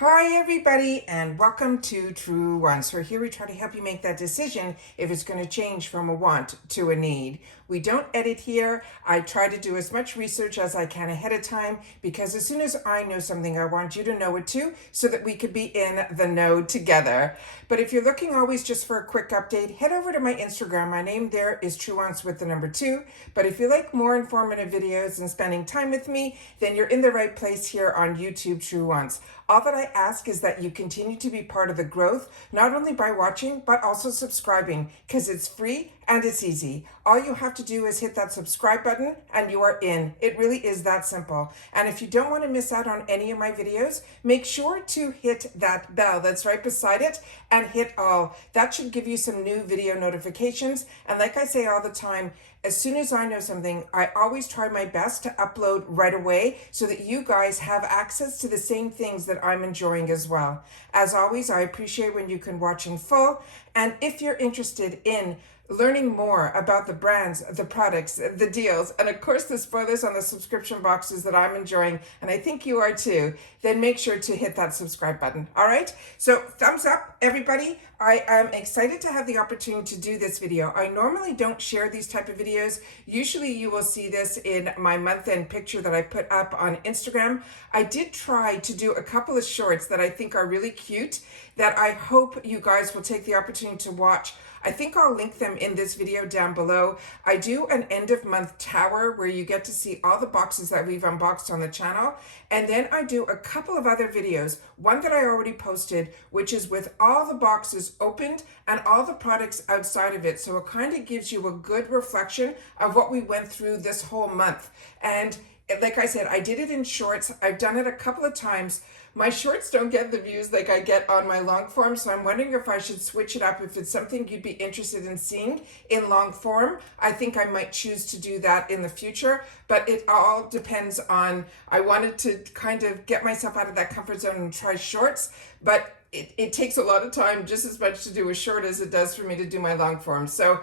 Hi everybody and welcome to Truewants. So here we try to help you make that decision if it's going to change from a want to a need. We don't edit here. I try to do as much research as I can ahead of time because as soon as I know something, I want you to know it too so that we could be in the know together. But if you're looking always just for a quick update, head over to my Instagram. My name there is Truewants with the number 2. But if you like more informative videos and spending time with me, then you're in the right place here on YouTube Truewants. All that I ask is that you continue to be part of the growth, not only by watching, but also subscribing, because it's free and it's easy. All you have to do is hit that subscribe button and you are in. It really is that simple. And if you don't want to miss out on any of my videos, make sure to hit that bell that's right beside it and hit all. That should give you some new video notifications. And like I say all the time, as soon as I know something, I always try my best to upload right away so that you guys have access to the same things that I'm enjoying as well. As always, I appreciate when you can watch in full. And if you're interested in learning more about the brands, the products, the deals, and of course the spoilers on the subscription boxes that I'm enjoying, and I think you are too, then make sure to hit that subscribe button. All right? So thumbs up, everybody. I am excited to have the opportunity to do this video. I normally don't share these type of videos. Usually you will see this in my month-end picture that I put up on Instagram. I did try to do a couple of shorts that I think are really cute that I hope you guys will take the opportunity to watch. I think I'll link them in this video down below. I do an end of month tower where you get to see all the boxes that we've unboxed on the channel. And then I do a couple of other videos. One that I already posted, which is with all the boxes opened and all the products outside of it. So it kind of gives you a good reflection of what we went through this whole month. And like I said, I did it in shorts. I've done it a couple of times. My shorts don't get the views like I get on my long form, so I'm wondering if I should switch it up. If it's something you'd be interested in seeing in long form, I think I might choose to do that in the future, but it all depends on, I wanted to kind of get myself out of that comfort zone and try shorts, but it takes a lot of time, just as much to do a short as it does for me to do my long form. So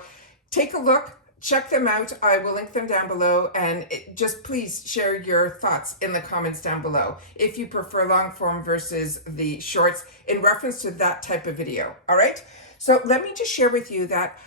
take a look. Check them out. I will link them down below, and just please share your thoughts in the comments down below if you prefer long form versus the shorts in reference to that type of video. All right. So let me just share with you that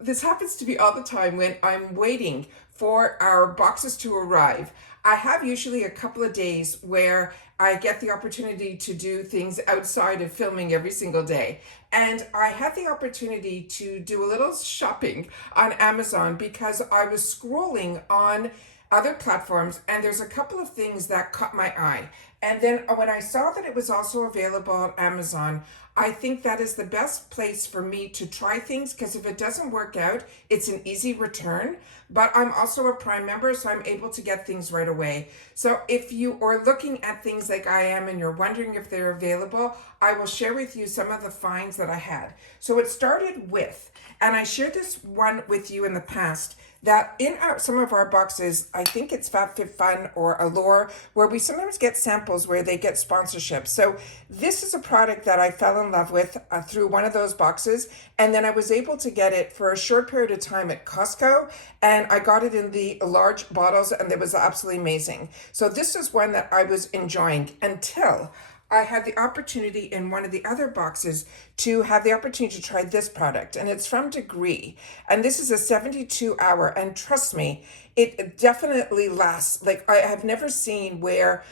this happens to be all the time when I'm waiting for our boxes to arrive. I have usually a couple of days where I get the opportunity to do things outside of filming every single day. And I had the opportunity to do a little shopping on Amazon because I was scrolling on other platforms and there's a couple of things that caught my eye. And then when I saw that it was also available on Amazon, I think that is the best place for me to try things because if it doesn't work out, it's an easy return. But I'm also a Prime member, so I'm able to get things right away. So if you are looking at things like I am and you're wondering if they're available, I will share with you some of the finds that I had. So it started with, and I shared this one with you in the past, that in some of our boxes, I think it's FabFitFun or Allure, where we sometimes get samples where they get sponsorships. So this is a product that I fell in love with through one of those boxes. And then I was able to get it for a short period of time at Costco. And I got it in the large bottles and it was absolutely amazing. So this is one that I was enjoying until I had the opportunity in one of the other boxes to have the opportunity to try this product, and it's from Degree, and this is a 72-hour, and trust me, it definitely lasts. Like I have never seen where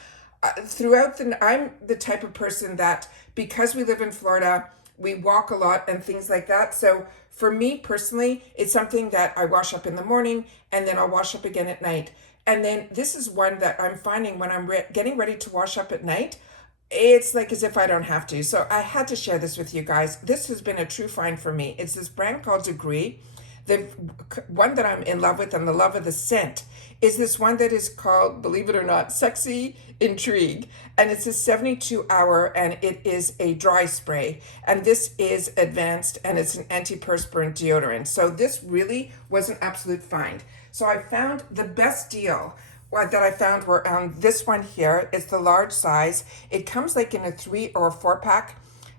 I'm the type of person that, because we live in Florida, we walk a lot and things like that. So for me personally, it's something that I wash up in the morning and then I'll wash up again at night. And then this is one that I'm finding when I'm getting ready to wash up at night, it's like as if I don't have to. So I had to share this with you guys. This has been a true find for me. It's this brand called Degree. The one that I'm in love with and the love of the scent is this one that is called, believe it or not, Sexy Intrigue. And it's a 72-hour and it is a dry spray. And this is advanced and it's an antiperspirant deodorant. So this really was an absolute find. So I found the best deal that I found were on this one here. It's the large size. It comes like in a 3 or a 4 pack.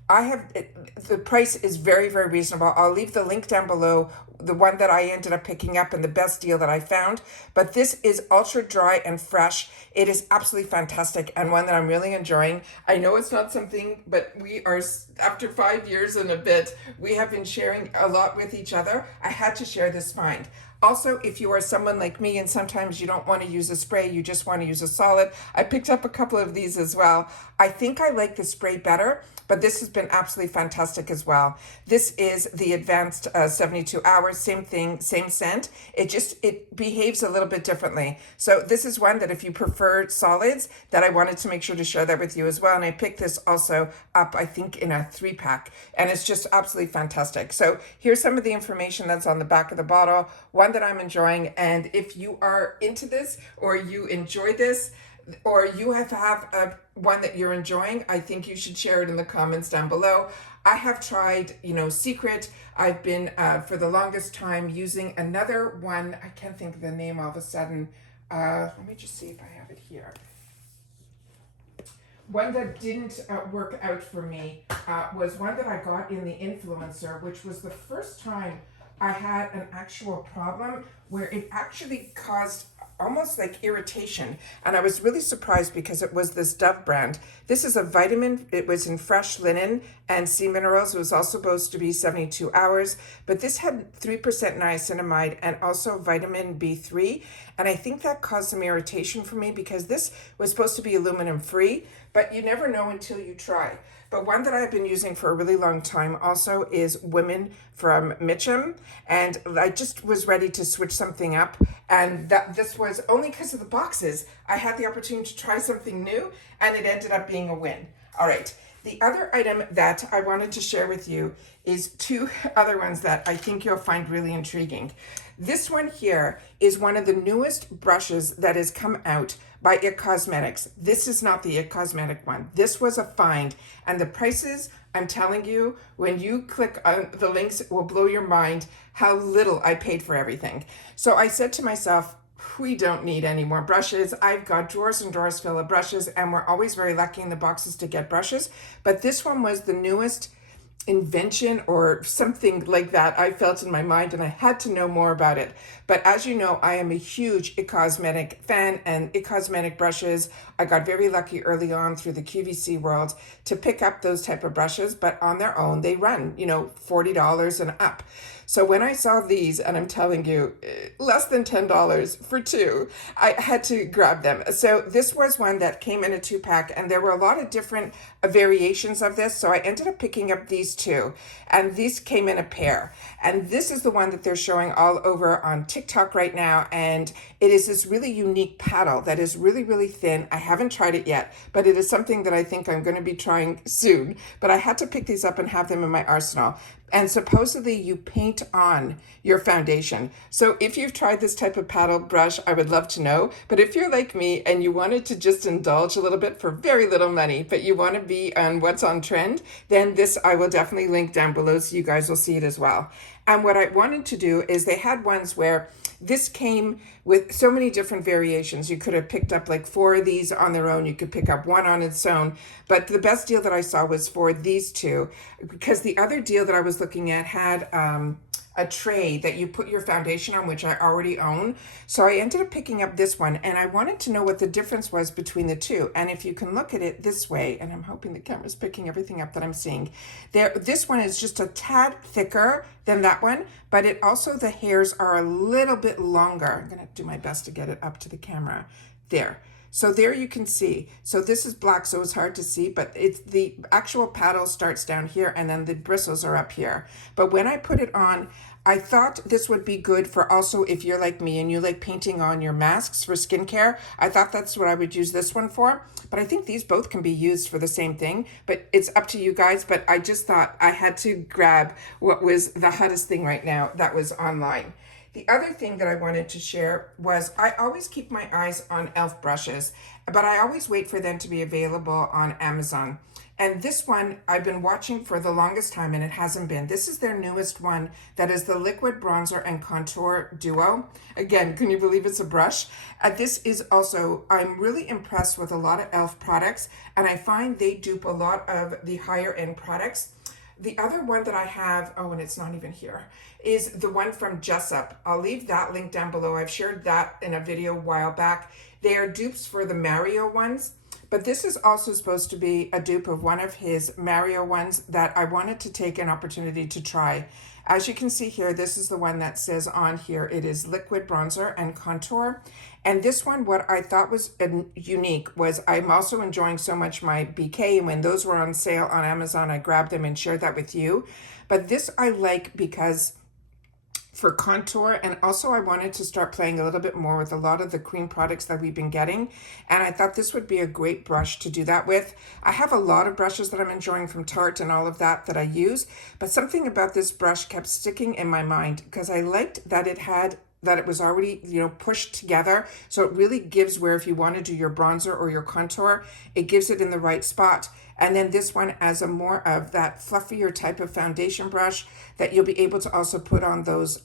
The price is very, very reasonable. I'll leave the link down below the one that I ended up picking up and the best deal that I found. But this is ultra dry and fresh. It is absolutely fantastic and one that I'm really enjoying. I know it's not something, but we are, after 5 years and a bit, we have been sharing a lot with each other. I had to share this find. Also, if you are someone like me and sometimes you don't want to use a spray, you just want to use a solid, I picked up a couple of these as well. I think I like the spray better, but this has been absolutely fantastic as well. This is the advanced 72 hours, same thing, same scent. It behaves a little bit differently. So this is one that if you prefer solids, that I wanted to make sure to share that with you as well. And I picked this also up, I think, in a 3-pack, and it's just absolutely fantastic. So here's some of the information that's on the back of the bottle, one that I'm enjoying. And if you are into this or you enjoy this, or you have a one that you're enjoying, I think you should share it in the comments down below. I have tried, Secret. I've been, for the longest time, using another one. I can't think of the name all of a sudden. Let me just see if I have it here. One that didn't work out for me was one that I got in the Influencer, which was the first time I had an actual problem where it actually caused almost like irritation. And I was really surprised because it was this Dove brand. This is a vitamin. It was in fresh linen and sea minerals. It was also supposed to be 72 hours, but this had 3% niacinamide and also vitamin B3. And I think that caused some irritation for me because this was supposed to be aluminum free, but you never know until you try. But one that I've been using for a really long time also is Women from Mitchum. And I just was ready to switch something up. And this was only because of the boxes. I had the opportunity to try something new and it ended up being a win. All right. The other item that I wanted to share with you is 2 other ones that I think you'll find really intriguing. This one here is one of the newest brushes that has come out by IT Cosmetics. This is not the IT Cosmetic one. This was a find, and the prices, I'm telling you, when you click on the links, it will blow your mind how little I paid for everything. So I said to myself, we don't need any more brushes. I've got drawers and drawers full of brushes, and we're always very lucky in the boxes to get brushes. But this one was the newest invention or something like that I felt in my mind, and I had to know more about it. But as you know, I am a huge IT Cosmetic fan and IT Cosmetic brushes. I got very lucky early on through the QVC world to pick up those type of brushes, but on their own, they run, $40 and up. So when I saw these, and I'm telling you, less than $10 for 2, I had to grab them. So this was one that came in a 2-pack, and there were a lot of different variations of this. So I ended up picking up these 2, and these came in a pair. And this is the one that they're showing all over on TikTok right now. And it is this really unique paddle that is really, really thin. I haven't tried it yet, but it is something that I think I'm going to be trying soon. But I had to pick these up and have them in my arsenal. And supposedly you paint on your foundation. So if you've tried this type of paddle brush, I would love to know. But if you're like me and you wanted to just indulge a little bit for very little money, but you want to be on what's on trend, then this I will definitely link down below so you guys will see it as well. And what I wanted to do is they had ones where this came with so many different variations. You could have picked up like 4 of these on their own. You could pick up one on its own. But the best deal that I saw was for these 2, because the other deal that I was looking at had a tray that you put your foundation on, which I already own. So I ended up picking up this one, and I wanted to know what the difference was between the 2. And if you can look at it this way, and I'm hoping the camera's picking everything up that I'm seeing, this one is just a tad thicker than that one, but it also, the hairs are a little bit longer. I'm gonna do my best to get it up to the camera. There. So there you can see. So this is black, so it's hard to see, but it's the actual paddle starts down here and then the bristles are up here. But when I put it on, I thought this would be good for also if you're like me and you like painting on your masks for skincare. I thought that's what I would use this one for, but I think these both can be used for the same thing, but it's up to you guys. But I just thought I had to grab what was the hottest thing right now that was online. The other thing that I wanted to share was I always keep my eyes on e.l.f. brushes, but I always wait for them to be available on Amazon. And this one I've been watching for the longest time and it hasn't been. This is their newest one that is the Liquid Bronzer and Contour Duo. Again, can you believe it's a brush? This is also, I'm really impressed with a lot of e.l.f. products, and I find they dupe a lot of the higher end products. The other one that I have, oh, and it's not even here, is the one from Jessup. I'll leave that link down below. I've shared that in a video a while back. They are dupes for the Mario ones, but this is also supposed to be a dupe of one of his Mario ones that I wanted to take an opportunity to try. As you can see here, this is the one that says on here, it is liquid bronzer and contour. And this one, what I thought was unique was I'm also enjoying so much my BK, and when those were on sale on Amazon, I grabbed them and shared that with you. But this I like because for contour, and also I wanted to start playing a little bit more with a lot of the cream products that we've been getting, and I thought this would be a great brush to do that with. I have a lot of brushes that I'm enjoying from Tarte and all of that I use, but something about this brush kept sticking in my mind because I liked that it was already, pushed together. So it really gives where if you want to do your bronzer or your contour, it gives it in the right spot. And then this one as a more of that fluffier type of foundation brush that you'll be able to also put on those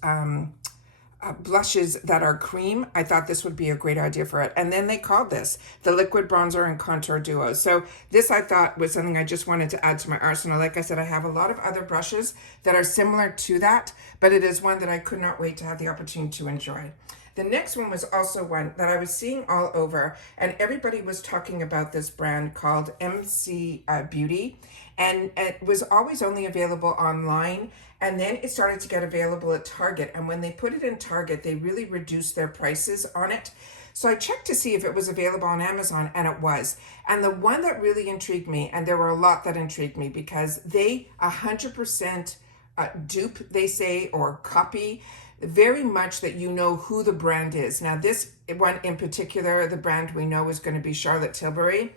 blushes that are cream. I thought this would be a great idea for it. And then they called this the Liquid Bronzer and Contour Duo. So this I thought was something I just wanted to add to my arsenal. Like I said, I have a lot of other brushes that are similar to that, but it is one that I could not wait to have the opportunity to enjoy. The next one was also one that I was seeing all over, and everybody was talking about this brand called MC Beauty, and it was always only available online, and then it started to get available at Target, and when they put it in Target, they really reduced their prices on it. So I checked to see if it was available on Amazon, and it was. And the one that really intrigued me, and there were a lot that intrigued me because they 100% dupe, they say, or copy very much that you know who the brand is. Now this one in particular, the brand we know is going to be Charlotte Tilbury.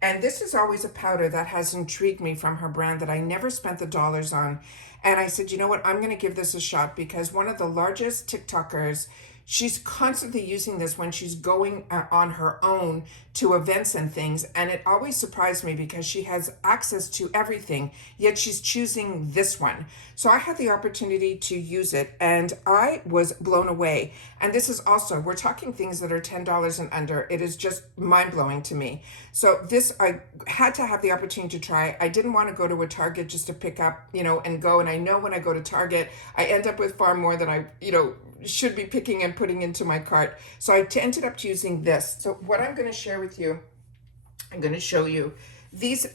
And this is always a powder that has intrigued me from her brand that I never spent the dollars on. And I said, you know what, I'm going to give this a shot because one of the largest TikTokers, she's constantly using this when she's going on her own to events and things. And it always surprised me because she has access to everything, yet she's choosing this one. So I had the opportunity to use it and I was blown away. And this is also, we're talking things that are $10 and under. It is just mind-blowing to me. So this, I had to have the opportunity to try. I didn't want to go to a Target just to pick up, and go. And I know when I go to Target, I end up with far more than I, should be picking and putting into my cart. So I ended up using this. So what I'm going to share with you, I'm going to show you these.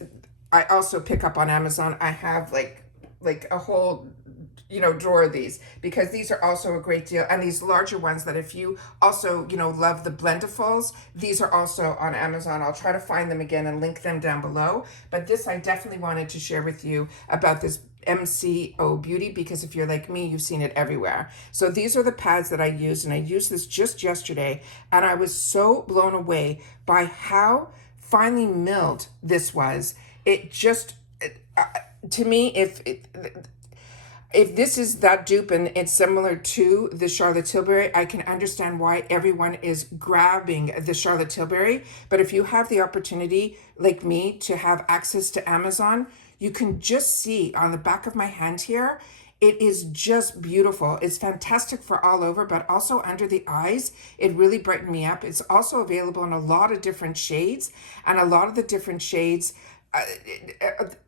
I also pick up on Amazon. I have like a whole drawer of these because these are also a great deal. And these larger ones that if you also love the Blendifuls, these are also on Amazon. I'll try to find them again and link them down below. But this I definitely wanted to share with you about this MCO Beauty because if you're like me, you've seen it everywhere. So these are the pads that I used, and I used this just yesterday, and I was so blown away by how finely milled this was. It just, to me, if this is that dupe and it's similar to the Charlotte Tilbury, I can understand why everyone is grabbing the Charlotte Tilbury. But if you have the opportunity, like me, to have access to Amazon, you can just see on the back of my hand here, it is just beautiful. It's fantastic for all over, but also under the eyes, it really brightened me up. It's also available in a lot of different shades, and a lot of the different shades,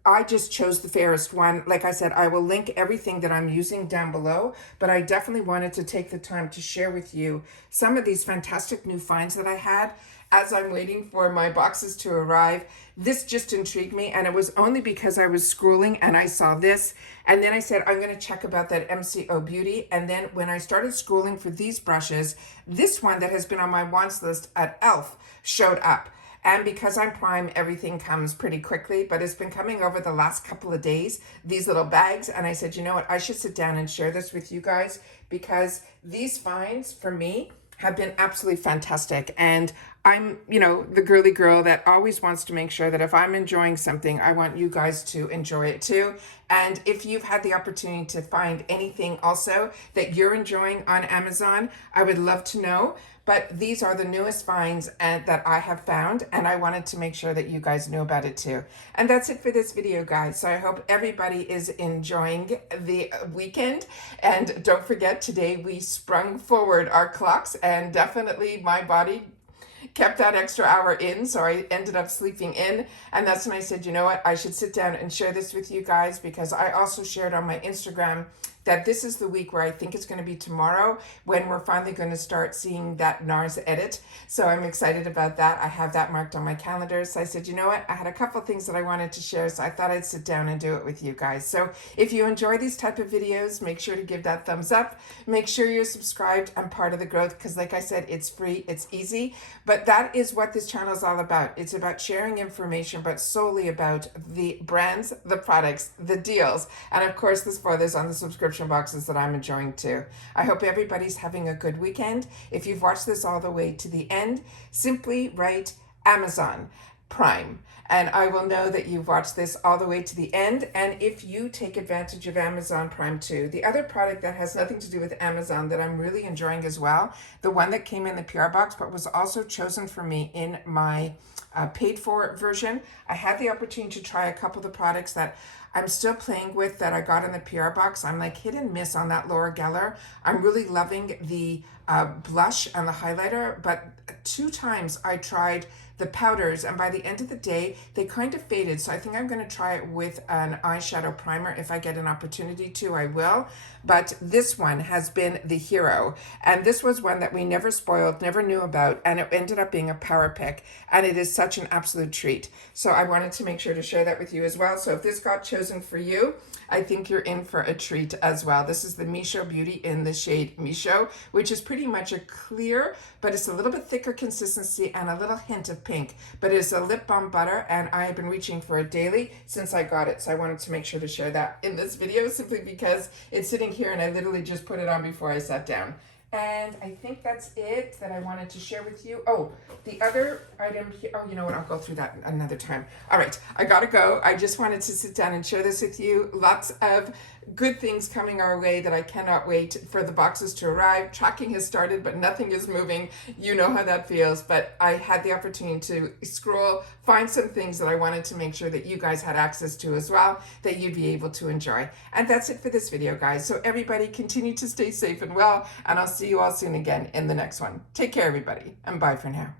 I just chose the fairest one. Like I said, I will link everything that I'm using down below, but I definitely wanted to take the time to share with you some of these fantastic new finds that I had as I'm waiting for my boxes to arrive. This just intrigued me, and it was only because I was scrolling and I saw this, and then I said, I'm going to check about that MCO Beauty. And then when I started scrolling for these brushes, this one that has been on my wants list at e.l.f. showed up. And because I'm Prime, everything comes pretty quickly, but it's been coming over the last couple of days, these little bags. And I said, you know what, I should sit down and share this with you guys because these finds for me have been absolutely fantastic. And I'm, the girly girl that always wants to make sure that if I'm enjoying something, I want you guys to enjoy it too. And if you've had the opportunity to find anything also that you're enjoying on Amazon, I would love to know. But these are the newest finds that I have found, and I wanted to make sure that you guys knew about it too. And that's it for this video, guys. So I hope everybody is enjoying the weekend. And don't forget, today we sprung forward our clocks, and definitely my body kept that extra hour in, so I ended up sleeping in. And that's when I said, you know what, I should sit down and share this with you guys, because I also shared on my Instagram that this is the week where I think it's going to be tomorrow when we're finally going to start seeing that NARS edit. So I'm excited about that. I have that marked on my calendar. So I said, you know what? I had a couple things that I wanted to share, so I thought I'd sit down and do it with you guys. So if you enjoy these type of videos, make sure to give that thumbs up. Make sure you're subscribed and part of the growth, because like I said, it's free, it's easy. But that is what this channel is all about. It's about sharing information, but solely about the brands, the products, the deals, and of course the spoilers on the subscription boxes that I'm enjoying too. I hope everybody's having a good weekend. If you've watched this all the way to the end, simply write Amazon Prime, and I will know that you've watched this all the way to the end. And if you take advantage of Amazon Prime too, the other product that has nothing to do with Amazon that I'm really enjoying as well, the one that came in the PR box but was also chosen for me in my paid for version, I had the opportunity to try a couple of the products that I'm still playing with that I got in the PR box. I'm like hit and miss on that Laura Geller. I'm really loving the blush and the highlighter, but 2 times I tried the powders, and by the end of the day, they kind of faded. So I think I'm going to try it with an eyeshadow primer. If I get an opportunity to, I will. But this one has been the hero. And this was one that we never spoiled, never knew about, and it ended up being a power pick. And it is such an absolute treat. So I wanted to make sure to share that with you as well. So if this got chosen for you, I think you're in for a treat as well. This is the Micho Beauty in the shade Micho, which is pretty much a clear, but it's a little bit thicker consistency and a little hint of pink. But it's a lip balm butter, and I have been reaching for it daily since I got it. So I wanted to make sure to share that in this video, simply because it's sitting here and I literally just put it on before I sat down. And I think that's it that I wanted to share with you. Oh, the other item here, oh, you know what, I'll go through that another time. All right, I gotta go. I just wanted to sit down and share this with you. Lots of good things coming our way that I cannot wait for the boxes to arrive. Tracking has started, but nothing is moving. You know how that feels, but I had the opportunity to scroll, find some things that I wanted to make sure that you guys had access to as well, that you'd be able to enjoy. And that's it for this video, guys. So everybody continue to stay safe and well, and I'll see you all soon again in the next one. Take care, everybody, and bye for now.